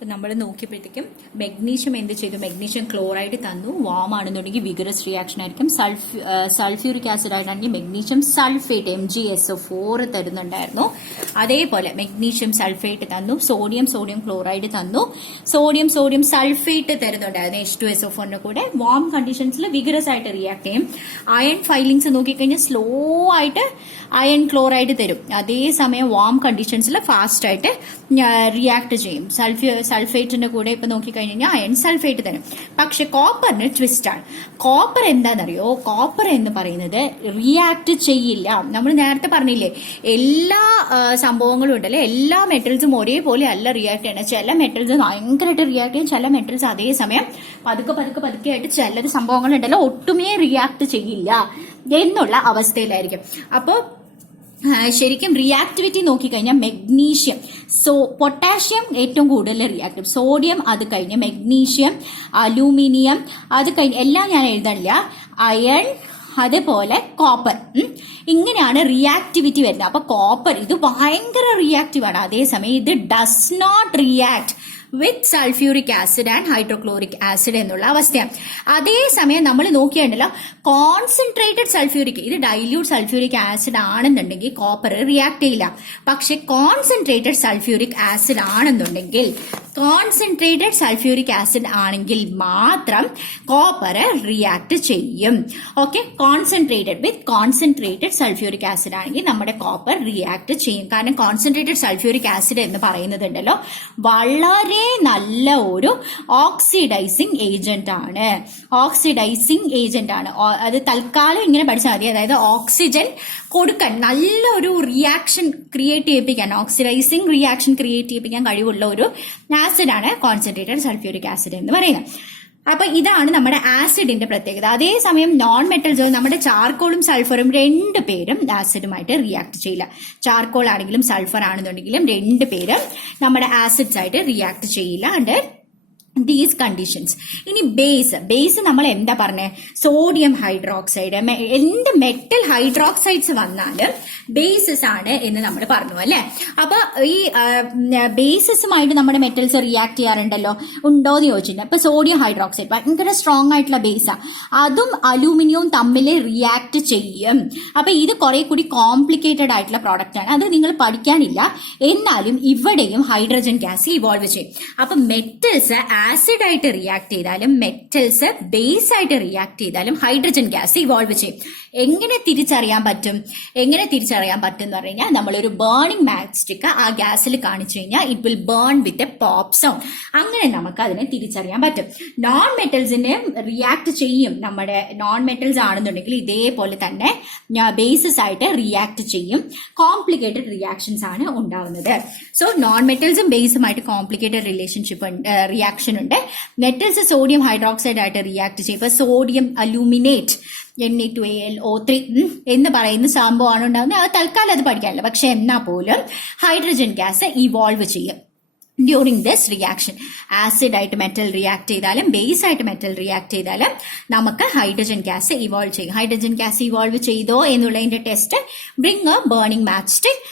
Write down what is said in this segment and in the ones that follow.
അപ്പം നമ്മൾ നോക്കിയപ്പോഴത്തേക്കും മെഗ്നീഷ്യം എന്ത് ചെയ്തു? മെഗ്നീഷ്യം ക്ലോറൈഡ് തന്നു. വാം ആണെന്നുണ്ടെങ്കിൽ വിഗറസ് റിയാക്ഷൻ ആയിരിക്കും. സൾഫ്യൂരിക് ആസിഡ് ആയിട്ടാണെങ്കിൽ മെഗ്നീഷ്യം സൾഫേറ്റ് MgSO4 തരുന്നുണ്ടായിരുന്നു. അതേപോലെ മെഗ്നീഷ്യം സൾഫേറ്റ് തന്നു. സോഡിയം ക്ലോറൈഡ് തന്നു. സോഡിയം സൾഫേറ്റ് തരുന്നുണ്ടായിരുന്നു H2SO4 കൂടെ. വാം കണ്ടീഷൻസിൽ വിഗറസ് ആയിട്ട് റിയാക്ട് ചെയ്യും. അയൺ ഫൈലിങ്സ് നോക്കിക്കഴിഞ്ഞാൽ സ്ലോ ആയിട്ട് അയൺ ക്ലോറൈഡ് തരും. അതേസമയം വാം കണ്ടീഷൻസിൽ ഫാസ്റ്റ് ആയിട്ട് റിയാക്ട് ചെയ്യും. സൾഫേറ്റിന്റെ കൂടെ ഇപ്പൊ നോക്കിക്കഴിഞ്ഞാൽ അയൺ സൾഫേറ്റ് തരും. പക്ഷെ കോപ്പറിന് ട്വിസ്റ്റ് ആണ്. കോപ്പർ എന്താണെന്നറിയോ? കോപ്പർ എന്ന് പറയുന്നത് റിയാക്ട് ചെയ്യില്ല. നമ്മൾ നേരത്തെ പറഞ്ഞില്ലേ, എല്ലാ സംഭവങ്ങളും ഉണ്ടല്ലോ, എല്ലാ മെറ്റൽസും ഒരേപോലെ അല്ല റിയാക്ട് ചെയ്യണം. ചില മെറ്റൽസ് ഭയങ്കരമായിട്ട് റിയാക്ട് ചെയ്യും, ചില മെറ്റൽസ് അതേസമയം പതുക്കെ ആയിട്ട് ചില സംഭവങ്ങളുണ്ടല്ലോ ഒട്ടുമേ റിയാക്ട് ചെയ്യില്ല എന്നുള്ള അവസ്ഥയിലായിരിക്കും. അപ്പോൾ ശരിക്കും റിയാക്ടിവിറ്റി നോക്കിക്കഴിഞ്ഞാൽ മെഗ്നീഷ്യം, പൊട്ടാഷ്യം ഏറ്റവും കൂടുതൽ റിയാക്റ്റീവ്, സോഡിയം അത് കഴിഞ്ഞ് മെഗ്നീഷ്യം, അലൂമിനിയം അത് കഴിഞ്ഞ് എല്ലാം ഞാൻ എഴുതണില്ല, അയൺ അതേപോലെ കോപ്പർ, ഇങ്ങനെയാണ് റിയാക്ടിവിറ്റി വരുന്നത്. അപ്പൊ കോപ്പർ ഇത് ഭയങ്കര റിയാക്റ്റീവ് ആണ്. അതേസമയം ഇത് does not react with sulphuric acid and hydrochloric acid എന്നുള്ള അവസ്ഥയാണ്. അതേസമയം നമ്മൾ നോക്കിയാണ്ടല്ലോ, കോൺസെൻട്രേറ്റഡ് സൾഫ്യൂരിക്, ഇത് ഡൈല്യൂട്ട് സൾഫ്യൂരിക് ആസിഡ് ആണെന്നുണ്ടെങ്കിൽ കോപ്പർ റിയാക്ട് ചെയ്യില്ല. പക്ഷെ കോൺസെൻട്രേറ്റഡ് സൾഫ്യൂരിക് ആസിഡ് ആണെന്നുണ്ടെങ്കിൽ, കോൺസെൻട്രേറ്റഡ് സൾഫ്യൂരിക് ആസിഡ് ആണെങ്കിൽ മാത്രം കോപ്പർ റിയാക്ട് ചെയ്യും. ഓക്കെ, കോൺസെൻട്രേറ്റഡ് സൾഫ്യൂരിക് ആസിഡ് ആണെങ്കിൽ നമ്മുടെ കോപ്പർ റിയാക്ട് ചെയ്യും. കാരണം കോൺസെൻട്രേറ്റഡ് സൾഫ്യൂരിക് ആസിഡ് എന്ന് പറയുന്നത് ഉണ്ടല്ലോ വളരെ നല്ല ഒരു ഓക്സിഡൈസിങ് ഏജന്റ് ആണ്. അത് തൽക്കാലം ഇങ്ങനെ പഠിച്ചാൽ മതി. അതായത് ഓക്സിജൻ കൊടുക്കാൻ, നല്ലൊരു റിയാക്ഷൻ ക്രിയേറ്റ് ചെയ്യിപ്പിക്കാൻ, ഓക്സിഡൈസിങ് റിയാക്ഷൻ ക്രിയേറ്റ് ചെയ്യിപ്പിക്കാൻ കഴിവുള്ള ഒരു ആസിഡ് ആണ് കോൺസെൻട്രേറ്റഡ് സൾഫ്യൂരിക് ആസിഡ് എന്ന് പറയുന്നത്. അപ്പൊ ഇതാണ് നമ്മുടെ ആസിഡിന്റെ പ്രത്യേകത. അതേസമയം നോൺ മെറ്റൽസ്, നമ്മുടെ ചാർക്കോളും സൾഫറും രണ്ടുപേരും ആസിഡുമായിട്ട് റിയാക്ട് ചെയ്യില്ല. ചാർക്കോൾ ആണെങ്കിലും സൾഫർ ആണെന്നുണ്ടെങ്കിലും രണ്ടുപേരും നമ്മുടെ ആസിഡ്സ് ആയിട്ട് റിയാക്ട് ചെയ്യില്ല അണ്ടർ ദീസ് കണ്ടീഷൻസ്. ഇനി ബേസ് നമ്മൾ എന്താ പറഞ്ഞേ? സോഡിയം ഹൈഡ്രോക്സൈഡ്, എന്ത് മെറ്റൽ ഹൈഡ്രോക്സൈഡ്സ് വന്നാലും ബേസസ് ആണ് എന്ന് നമ്മൾ പറഞ്ഞു അല്ലെ. അപ്പൊ ഈ ബേസസുമായിട്ട് നമ്മുടെ മെറ്റൽസ് റിയാക്ട് ചെയ്യാറുണ്ടല്ലോ, ഉണ്ടോ എന്ന് ചോദിച്ചിട്ടുണ്ട്. ഇപ്പൊ സോഡിയം ഹൈഡ്രോക്സൈഡ് ഭയങ്കര സ്ട്രോങ് ആയിട്ടുള്ള ബേസാ, അതും അലൂമിനിയവും തമ്മിൽ റിയാക്ട് ചെയ്യും. അപ്പൊ ഇത് കുറെ കൂടി കോംപ്ലിക്കേറ്റഡ് ആയിട്ടുള്ള പ്രോഡക്റ്റ് ആണ്. അത് നിങ്ങൾ പഠിക്കാനില്ല, എന്നാലും ഇവിടെയും ഹൈഡ്രജൻ ഗ്യാസ് ഇവോൾവ് ചെയ്യും. അപ്പൊ മെറ്റൽസ് ആസിഡ് ആയിട്ട് റിയാക്ട് ചെയ്താലും മെറ്റൽസ് ബേസ് ആയിട്ട് റിയാക്ട് ചെയ്താലും ഹൈഡ്രജൻ ഗ്യാസ് ഇവോൾവ് ചെയ്യും. എങ്ങനെ തിരിച്ചറിയാൻ പറ്റും എന്ന് പറഞ്ഞു കഴിഞ്ഞാൽ, നമ്മളൊരു ബേണിംഗ് മാച്ച് സ്റ്റിക്ക് ആ ഗ്യാസിൽ കാണിച്ചു കഴിഞ്ഞാൽ it will burn with a pop sound. അങ്ങനെ നമുക്ക് അതിനെ തിരിച്ചറിയാൻ പറ്റും. നോൺ മെറ്റൽസിനെ റിയാക്ട് ചെയ്യും. നമ്മുടെ നോൺ മെറ്റൽസ് ആണെന്നുണ്ടെങ്കിൽ ഇതേപോലെ തന്നെ ബേസസ് ആയിട്ട് റിയാക്ട് ചെയ്യും. കോംപ്ലിക്കേറ്റഡ് റിയാക്ഷൻസ് ആണ് ഉണ്ടാവുന്നത്. സോ നോൺ മെറ്റൽസും ബേസുമായിട്ട് കോംപ്ലിക്കേറ്റഡ് റിയാക്ഷൻ ഉണ്ട്. മെറ്റൽസ് സോഡിയം ഹൈഡ്രോക്സൈഡ് ആയിട്ട് റിയാക്ട് ചെയ്യും. ഇപ്പൊ സോഡിയം അലൂമിനേറ്റ് Na2AlO3 എന്ന് പറയുന്ന സംഭവമാണ് ഉണ്ടാകുന്നത്. അത് തൽക്കാലം അത് പഠിക്കാനില്ല. പക്ഷെ എന്നാൽ പോലും ഹൈഡ്രജൻ ഗ്യാസ് ഇവോൾവ് ചെയ്യും ഡ്യൂറിങ് ദിസ് റിയാക്ഷൻ. ആസിഡ് ആയിട്ട് മെറ്റൽ റിയാക്ട് ചെയ്താലും ബേസ് ആയിട്ട് മെറ്റൽ റിയാക്ട് ചെയ്താലും നമുക്ക് ഹൈഡ്രജൻ ഗ്യാസ് ഇവോൾവ് ചെയ്യും. ഹൈഡ്രജൻ ഗ്യാസ് ഇവോൾവ് ചെയ്തോ എന്നുള്ളതിന്റെ test, bring A burning match stick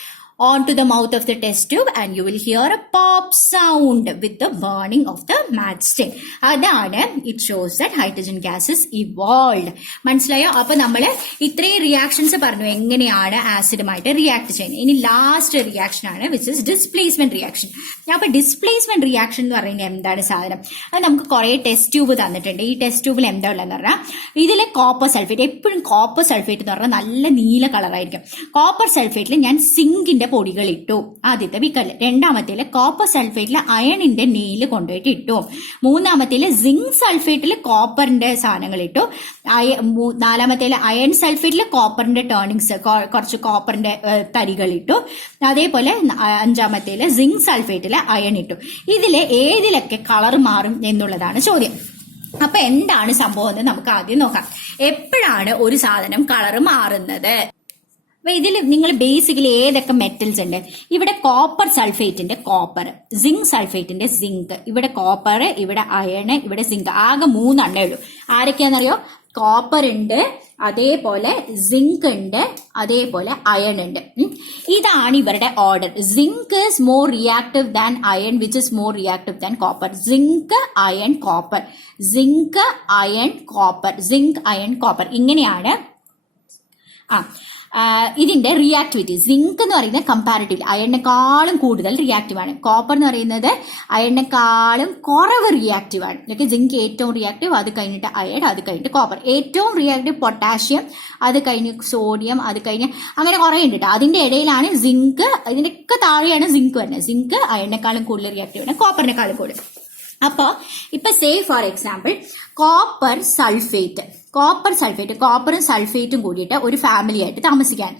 onto the mouth of the test tube and you will hear a pop sound with the burning of the matchstick. അതാണ് it shows that hydrogen gas is evolved. മനസ്സിലായോ? അപ്പൊ നമ്മള് ഇത്രയും reactions പറഞ്ഞു എങ്ങനെയാണ് ആസിഡുമായിട്ട് react ചെയ്യുന്നത്. ഇനി last reaction ആണ് വിച്ച് ഇസ് ഡിസ്പ്ലേസ്മെന്റ് റിയാക്ഷൻ. അപ്പൊ ഡിസ്പ്ലേസ്മെന്റ് റിയാക്ഷൻ എന്ന് പറയുന്നത് എന്താണ് സാധനം? അത് നമുക്ക് കുറെ ടെസ്റ്റ് ട്യൂബ് തന്നിട്ടുണ്ട്. ഈ ടെസ്റ്റ് ട്യൂബിൽ എന്താ ഉള്ളതെന്ന് പറഞ്ഞാൽ, ഇതിലെ കോപ്പർ സൾഫേറ്റ്, എപ്പോഴും കോപ്പർ സൾഫേറ്റ് എന്ന് പറഞ്ഞാൽ നല്ല നീല കളറായിരിക്കും. കോപ്പർ സൾഫേറ്റിൽ ഞാൻ സിങ്കിന്റെ പൊടികൾ ഇട്ടു ആദ്യത്തെ ബിക്കറിൽ. രണ്ടാമത്തേല് കോപ്പർ സൾഫേറ്റിൽ അയണിന്റെ നെയില് കൊണ്ടുപോയിട്ട് ഇട്ടു. മൂന്നാമത്തേല് സിങ്ക് സൾഫേറ്റിൽ കോപ്പറിന്റെ സാധനങ്ങൾ ഇട്ടു. നാലാമത്തേല് അയൺ സൾഫേറ്റിൽ കോപ്പറിന്റെ ടേണിങ്സ്, കുറച്ച് കോപ്പറിന്റെ തരികൾ ഇട്ടു. അതേപോലെ അഞ്ചാമത്തേല് സിങ്ക് സൾഫേറ്റിൽ അയൺ ഇട്ടു. ഇതിലെ ഏതിലൊക്കെ കളർ മാറും എന്നുള്ളതാണ് ചോദ്യം. അപ്പൊ എന്താണ് സംഭവം എന്ന് നമുക്ക് ആദ്യം നോക്കാം. എപ്പോഴാണ് ഒരു സാധനം കളർ മാറുന്നത്? അപ്പൊ ഇതിൽ നിങ്ങൾ ബേസിക്കലി ഏതൊക്കെ മെറ്റൽസ് ഉണ്ട്? ഇവിടെ കോപ്പർ സൾഫേറ്റിന്റെ കോപ്പർ, സിങ്ക് സൾഫേറ്റിന്റെ സിങ്ക്, ഇവിടെ കോപ്പർ, ഇവിടെ അയൺ, ഇവിടെ സിങ്ക്. ആകെ 3 ഉള്ളൂ. ആരൊക്കെയാണെന്നറിയോ? കോപ്പർ ഉണ്ട്, അതേപോലെ സിങ്ക് ഉണ്ട്, അതേപോലെ അയൺ ഉണ്ട്. ഇതാണ് ഇവരുടെ order. Zinc is more reactive than iron, which is more reactive than copper. Zinc iron copper, zinc iron copper, zinc iron copper, ഇങ്ങനെയാണ് ഇതിന്റെ റിയാക്ടിവിറ്റി. സിങ്ക് എന്ന് പറയുന്നത് കമ്പാരിറ്റീവ്ലി അയണിനെക്കാളും കൂടുതൽ റിയാക്റ്റീവ് ആണ്. കോപ്പർ എന്ന് പറയുന്നത് അയണിനെക്കാളും കുറവ് റിയാക്റ്റീവ് ആണ്. ഓക്കെ, സിങ്ക് ഏറ്റവും റിയാക്റ്റീവ്, അത് കഴിഞ്ഞിട്ട് അയൺ, അത് കഴിഞ്ഞിട്ട് കോപ്പർ. ഏറ്റവും റിയാക്റ്റീവ് പൊട്ടാഷ്യം, അത് കഴിഞ്ഞ് സോഡിയം, അത് കഴിഞ്ഞ് അങ്ങനെ കുറെ ഉണ്ട് കേട്ടോ. അതിന്റെ ഇടയിലാണ് സിങ്ക്, ഇതിനൊക്കെ താഴെയാണ് സിങ്ക് വരുന്നത്. സിങ്ക് അയണിനെക്കാളും കൂടുതൽ റിയാക്റ്റീവ് ആണ്, കോപ്പറിനെക്കാളും കൂടുതൽ. അപ്പൊ ഇപ്പൊ say for example copper sulphate, കോപ്പറും സൾഫേറ്റും കൂടിയിട്ട് ഒരു ഫാമിലി ആയിട്ട് താമസിക്കാൻ.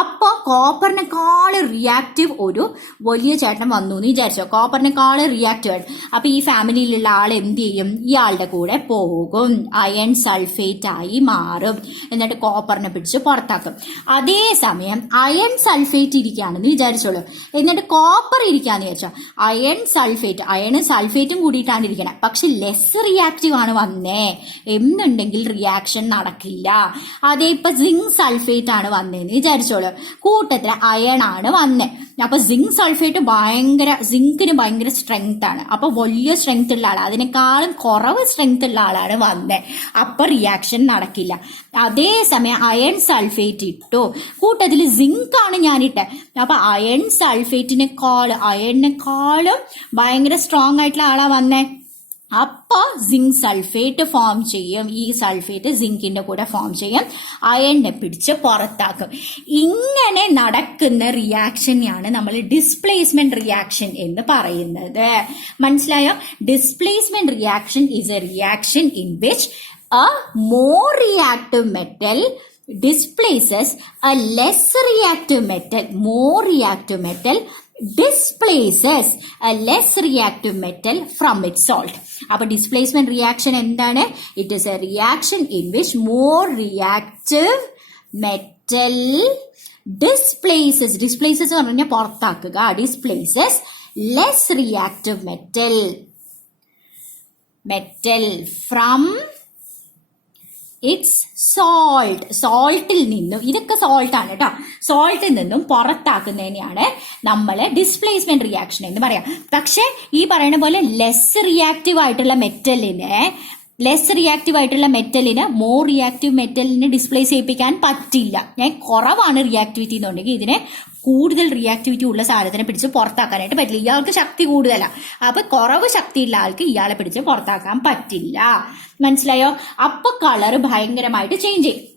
അപ്പൊ കോപ്പറിനെക്കാളും റിയാക്റ്റീവ് ഒരു വലിയ ചേട്ടൻ വന്നു എന്ന് വിചാരിച്ചോ, കോപ്പറിനെക്കാളും റിയാക്റ്റീവ് ആണ്. അപ്പൊ ഈ ഫാമിലിയിലുള്ള ആൾ എന്ത് ചെയ്യും? ഇയാളുടെ കൂടെ പോകും, അയൺ സൾഫേറ്റ് ആയി മാറും, എന്നിട്ട് കോപ്പറിനെ പിടിച്ച് പുറത്താക്കും. അതേസമയം അയൺ സൾഫേറ്റ് ഇരിക്കുകയാണെന്ന് വിചാരിച്ചോളൂ, എന്നിട്ട് കോപ്പർ ഇരിക്കാന്ന് വിചാരിച്ചോ, അയണും സൾഫേറ്റും കൂടിയിട്ടാണ് ഇരിക്കണം, പക്ഷെ ലെസ് റിയാക്റ്റീവ് ആണ് വന്നേ എന്നുണ്ടെങ്കിൽ റിയാക്ഷൻ നടക്കില്ല. അതേ ഇപ്പൊ സിങ്ക് സൾഫേറ്റ് ആണ് വന്നേന്ന് വിചാരിച്ചോളൂ, കൂട്ടത്തില് അയൺ ആണ് വന്നേ. അപ്പൊ സിങ്ക് സൾഫേറ്റ് സിങ്കിന് ഭയങ്കര സ്ട്രെങ്ത് ആണ്, അപ്പൊ വലിയ സ്ട്രെങ്ത് ഉള്ള ആളാണ്, അതിനേക്കാളും കുറവ് സ്ട്രെങ്ത് ഉള്ള ആളാണ് വന്നേ, അപ്പൊ റിയാക്ഷൻ നടക്കില്ല. അതേസമയം അയൺ സൾഫേറ്റ് ഇട്ടു, കൂട്ടത്തില് സിങ്ക് ആണ് ഞാനിട്ടെ, അപ്പൊ അയൺ അയണിനെക്കാളും ഭയങ്കര സ്ട്രോങ് ആയിട്ടുള്ള ആളാ വന്നേ. അപ്പൊ സിങ്ക് സൾഫേറ്റ് ഫോം ചെയ്യും, ഈ സൾഫേറ്റ് സിങ്കിന്റെ കൂടെ ഫോം ചെയ്യും, അയണിനെ പിടിച്ച് പുറത്താക്കും. ഇങ്ങനെ നടക്കുന്ന റിയാക്ഷനെയാണ് നമ്മൾ ഡിസ്പ്ലേസ്മെന്റ് റിയാക്ഷൻ എന്ന് പറയുന്നത്. മനസ്സിലായോ? Displacement reaction is a reaction in which a more reactive metal displaces a less reactive metal. More reactive metal displaces a less reactive metal from its salt. അപ്പോൾ ഡിസ്പ്ലേസ്മെന്റ് റിയാക്ഷൻ എന്താണ്? It is a reaction in which more reactive metal displaces എന്ന് പറഞ്ഞാൽ പുറത്താക്കുക, displaces less reactive metal from its സോൾട്ടിൽ നിന്നും, ഇതൊക്കെ salt ആണ് കേട്ടോ, സോൾട്ടിൽ നിന്നും പുറത്താക്കുന്നതിനെയാണ് നമ്മൾ ഡിസ്പ്ലേസ്മെന്റ് റിയാക്ഷൻ എന്ന് പറയാം. പക്ഷെ ഈ പറയുന്ന പോലെ ലെസ് റിയാക്റ്റീവ് ആയിട്ടുള്ള മെറ്റലിന് മോർ റിയാക്റ്റീവ് മെറ്റലിനെ ഡിസ്പ്ലേസ് ചെയ്യിപ്പിക്കാൻ പറ്റില്ല. കുറവാണ് റിയാക്ടിവിറ്റി എന്നുണ്ടെങ്കിൽ ഇതിനെ കൂടുതൽ റിയാക്ടിവിറ്റി ഉള്ള സാധനത്തിനെ പിടിച്ച് പുറത്താക്കാനായിട്ട് പറ്റില്ല. ഇയാൾക്ക് ശക്തി കൂടുതലാണ്, അപ്പൊ കുറവ് ശക്തിയുള്ള ആൾക്ക് ഇയാളെ പിടിച്ച് പുറത്താക്കാൻ പറ്റില്ല. മനസ്സിലായോ? അപ്പൊ കളർ ഭയങ്കരമായിട്ട് ചേഞ്ച് ചെയ്യും.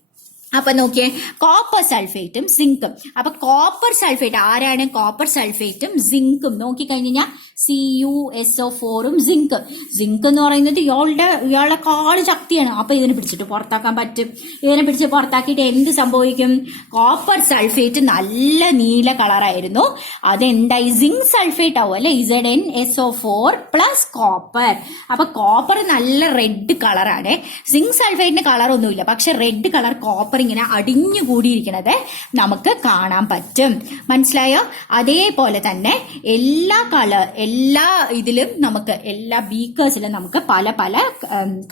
അപ്പൊ നോക്കിയേ, കോപ്പർ സൾഫേറ്റും സിങ്കും. അപ്പൊ കോപ്പർ സൾഫേറ്റ് ആരാണ്? കോപ്പർ സൾഫേറ്റും സിങ്കും നോക്കിക്കഴിഞ്ഞാൽ CuSO4 സിങ്ക്. സിങ്ക് എന്ന് പറയുന്നത് ഇയാളുടെ കാള് ശക്തിയാണ്, അപ്പൊ ഇതിനെ പിടിച്ചിട്ട് പുറത്താക്കാൻ പറ്റും. ഇതിനെ പിടിച്ച് പുറത്താക്കിയിട്ട് എന്ത് സംഭവിക്കും? കോപ്പർ സൾഫേറ്റ് നല്ല നീല കളറായിരുന്നു, അതെന്തായി സിങ്ക് സൾഫേറ്റ് ആവും അല്ലെ, ZnSO4 പ്ലസ് കോപ്പർ. അപ്പൊ കോപ്പർ നല്ല റെഡ് കളറാണ്, സിങ്ക് സൾഫേറ്റിന് കളർ ഒന്നുമില്ല, പക്ഷെ റെഡ് കളർ കോപ്പർ ഇങ്ങനെ അടിഞ്ഞു കൂടിയിരിക്കുന്നത് നമുക്ക് കാണാൻ പറ്റും. മനസ്സിലായോ? അതേപോലെ തന്നെ എല്ലാ ഇതിലും നമുക്ക്, എല്ലാ ബീക്കേഴ്സിലും നമുക്ക് പല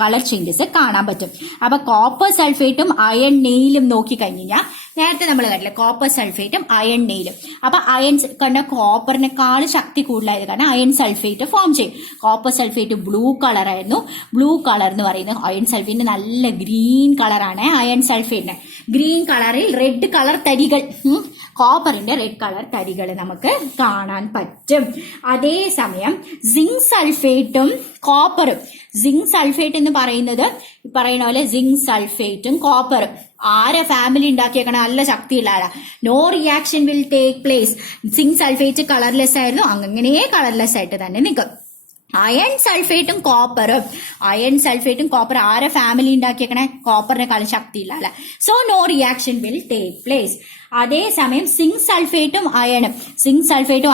കളർ ചേഞ്ചസ് കാണാൻ പറ്റും. അപ്പൊ കോപ്പർ സൾഫേറ്റും അയൺ നെയിലും നോക്കിക്കഴിഞ്ഞാൽ നേരത്തെ നമ്മൾ കണ്ടില്ല, കോപ്പർ സൾഫേറ്റും അയൺ നെയിലും. അപ്പൊ അയൺ കണ്ട കോപ്പറിനെക്കാൾ ശക്തി കൂടുതലായത് കാരണം അയൺ സൾഫേറ്റ് ഫോം ചെയ്യും. കോപ്പർ സൾഫേറ്റ് ബ്ലൂ കളറായിരുന്നു, ബ്ലൂ കളർ എന്ന് പറയുന്നത് അയൺ സൾഫേറ്റിന് നല്ല ഗ്രീൻ കളറാണ്. അയൺ സൾഫേറ്റിന് ഗ്രീൻ കളറിൽ റെഡ് കളർ തരികൾ, കോപ്പറിന്റെ റെഡ് കളർ തരികൾ നമുക്ക് കാണാൻ പറ്റും. അതേസമയം സിങ്ക് സൾഫേറ്റും കോപ്പറും, സിങ്ക് സൾഫേറ്റ് എന്ന് പറയുന്നത് പറയുന്ന പോലെ സിങ്ക് സൾഫേറ്റും കോപ്പറും ആരെ ഫാമിലി ഉണ്ടാക്കിയേക്കണ നല്ല ശക്തിയുള്ള ആളാ. No reaction will take place. Zinc sulphate colourless ആയിരുന്നു, അങ്ങനെ കളർലെസ് ആയിട്ട് തന്നെ നിൽക്കും. അയൺ സൾഫേറ്റും കോപ്പർ ആരെ ഫാമിലി ഉണ്ടാക്കിയേക്കണേ? കോപ്പറിനെക്കാളും ശക്തിയില്ല അല്ല. So no reaction will take place. അതേസമയം സിങ്ക് സൾഫേറ്റും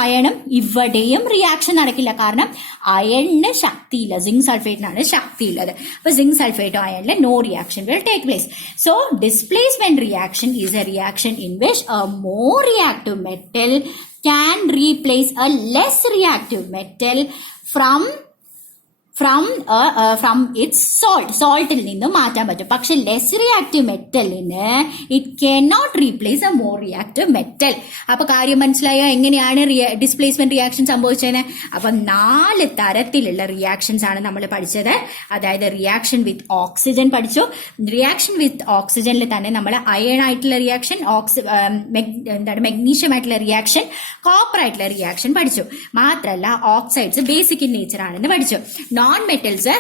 അയണും ഇവിടെയും റിയാക്ഷൻ നടക്കില്ല, കാരണം അയണിന് ശക്തിയില്ല, സിങ്ക് സൾഫേറ്റിനാണ് ശക്തിയുള്ളത്. അപ്പൊ സിങ്ക് സൾഫേറ്റും അയണില് no reaction will take place. So displacement reaction is a reaction in which a more reactive metal can replace a less reactive metal from its സോൾട്ടിൽ നിന്നും മാറ്റാൻ പറ്റും. പക്ഷെ ലെസ് റിയാക്റ്റീവ് മെറ്റലിന് it can not replace a more reactive metal. അപ്പൊ കാര്യം മനസ്സിലായോ എങ്ങനെയാണ് ഡിസ്പ്ലേസ്മെന്റ് റിയാക്ഷൻ സംഭവിച്ചത്? അപ്പൊ 4 തരത്തിലുള്ള റിയാക്ഷൻസ് ആണ് നമ്മൾ പഠിച്ചത്. അതായത് റിയാക്ഷൻ വിത്ത് ഓക്സിജൻ പഠിച്ചു. റിയാക്ഷൻ വിത്ത് ഓക്സിജനിൽ തന്നെ നമ്മൾ അയൺ ആയിട്ടുള്ള റിയാക്ഷൻ, മെഗ്നീഷ്യം ആയിട്ടുള്ള റിയാക്ഷൻ, കോപ്പർ ആയിട്ടുള്ള റിയാക്ഷൻ പഠിച്ചു. മാത്രമല്ല ഓക്സൈഡ്സ് ബേസിക് ഇൻ നേച്ചർ ആണെന്ന് പഠിച്ചു. Non metals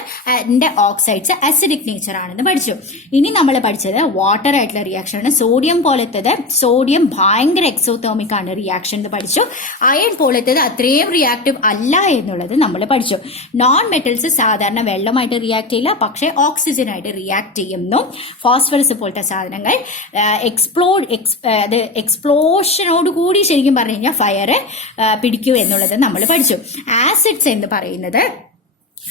oxides acidic nature ആണെന്ന് പഠിച്ചു. ഇനി നമ്മൾ പഠിച്ചത് വാട്ടർ ആയിട്ടുള്ള റിയാക്ഷൻ ആണ്. സോഡിയം പോലത്തത്, സോഡിയം ഭയങ്കര എക്സോതേർമിക് ആണ് റിയാക്ഷൻ എന്ന് പഠിച്ചു. അയൺ പോലത്തത് അത്രയും റിയാക്റ്റീവ് അല്ല എന്നുള്ളത് നമ്മൾ പഠിച്ചു. നോൺ മെറ്റൽസ് സാധാരണ വെള്ളമായിട്ട് റിയാക്ട് ചെയ്യില്ല, പക്ഷെ ഓക്സിജനായിട്ട് റിയാക്ട് ചെയ്യുന്നു. ഫോസ്ഫറസ് പോലത്തെ സാധനങ്ങൾ എക്സ്പ്ലോഷനോട് കൂടി ശരിക്കും പറഞ്ഞു കഴിഞ്ഞാൽ ഫയർ പിടിക്കൂ എന്നുള്ളത് നമ്മൾ പഠിച്ചു. ആസിഡ്സ് എന്ന് പറയുന്നത്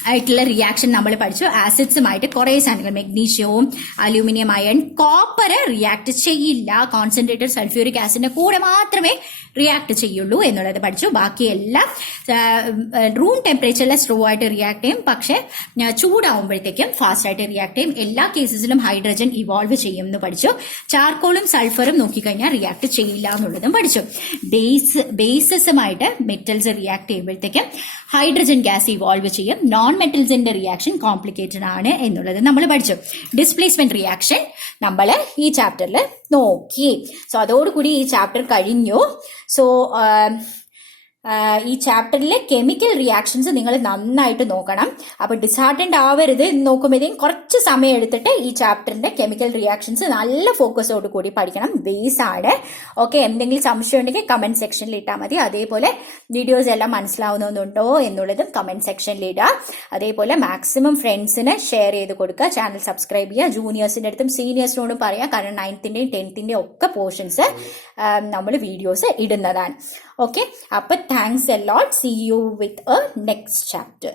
ആയിട്ടുള്ള റിയാക്ഷൻ നമ്മൾ പഠിച്ചു. ആസിഡ്സുമായിട്ട് കുറെ സാധനങ്ങൾ, മെഗ്നീഷ്യവും അലൂമിനിയം, അയൺ, കോപ്പർ റിയാക്ട് ചെയ്യില്ല. കോൺസെൻട്രേറ്റഡ് സൾഫ്യൂരിക് ആസിഡിന്റെ കൂടെ മാത്രമേ റിയാക്ട് ചെയ്യുള്ളൂ എന്നുള്ളത് പഠിച്ചു. ബാക്കിയെല്ലാം റൂം ടെമ്പറേച്ചറിൽ സ്ലോ ആയിട്ട് റിയാക്ട് ചെയ്യും, പക്ഷെ ചൂടാവുമ്പോഴത്തേക്കും ഫാസ്റ്റ് ആയിട്ട് റിയാക്ട് ചെയ്യും. എല്ലാ കേസസിലും ഹൈഡ്രജൻ ഇവോൾവ് ചെയ്യും എന്ന് പഠിച്ചു. ചാർക്കോളും സൾഫറും നോക്കിക്കഴിഞ്ഞാൽ റിയാക്ട് ചെയ്യില്ല എന്നുള്ളതും പഠിച്ചു. ബേസസുമായിട്ട് മെറ്റൽസ് റിയാക്ട് ചെയ്യുമ്പോഴത്തേക്കും ഹൈഡ്രജൻ ഗ്യാസ് ഇവോൾവ് ചെയ്യും. നോൺ മെറ്റൽസിന്റെ റിയാക്ഷൻ കോംപ്ലിക്കേറ്റഡ് ആണ് എന്നുള്ളത് നമ്മൾ പഠിച്ചു. ഡിസ്പ്ലേസ്മെന്റ് റിയാക്ഷൻ നമ്മൾ ഈ ചാപ്റ്ററിൽ നോക്കി. സോ അതോടുകൂടി ഈ ചാപ്റ്റർ കഴിഞ്ഞു. സോ ഈ ചാപ്റ്ററിലെ കെമിക്കൽ റിയാക്ഷൻസ് നിങ്ങൾ നന്നായിട്ട് നോക്കണം. അപ്പൊ ഡിസ്ഹാർട്ടൻഡ് ആവരുത്. നോക്കുമ്പോഴത്തേക്കും കുറച്ച് സമയം എടുത്തിട്ട് ഈ ചാപ്റ്ററിന്റെ കെമിക്കൽ റിയാക്ഷൻസ് നല്ല ഫോക്കസോട് കൂടി പഠിക്കണം. ബേസ് ആണ്. ഓക്കെ, എന്തെങ്കിലും സംശയം ഉണ്ടെങ്കിൽ കമന്റ് സെക്ഷനിൽ ഇട്ടാൽ മതി. അതേപോലെ വീഡിയോസ് എല്ലാം മനസ്സിലാവുന്നുണ്ടോ എന്നുള്ളതും കമന്റ് സെക്ഷനിൽ ഇടുക. അതേപോലെ മാക്സിമം ഫ്രണ്ട്സിന് ഷെയർ ചെയ്ത് കൊടുക്കുക. ചാനൽ സബ്സ്ക്രൈബ് ചെയ്യുക. ജൂനിയേഴ്സിന്റെ അടുത്തും സീനിയേഴ്സിനോടും പറയാം. കാരണം 9th-ന്റെയും 10th-ന്റെയും ഒക്കെ പോർഷൻസ് നമ്മൾ വീഡിയോസ് ഇടുന്നതാണ്. Okay, thanks a lot. See you with a next chapter.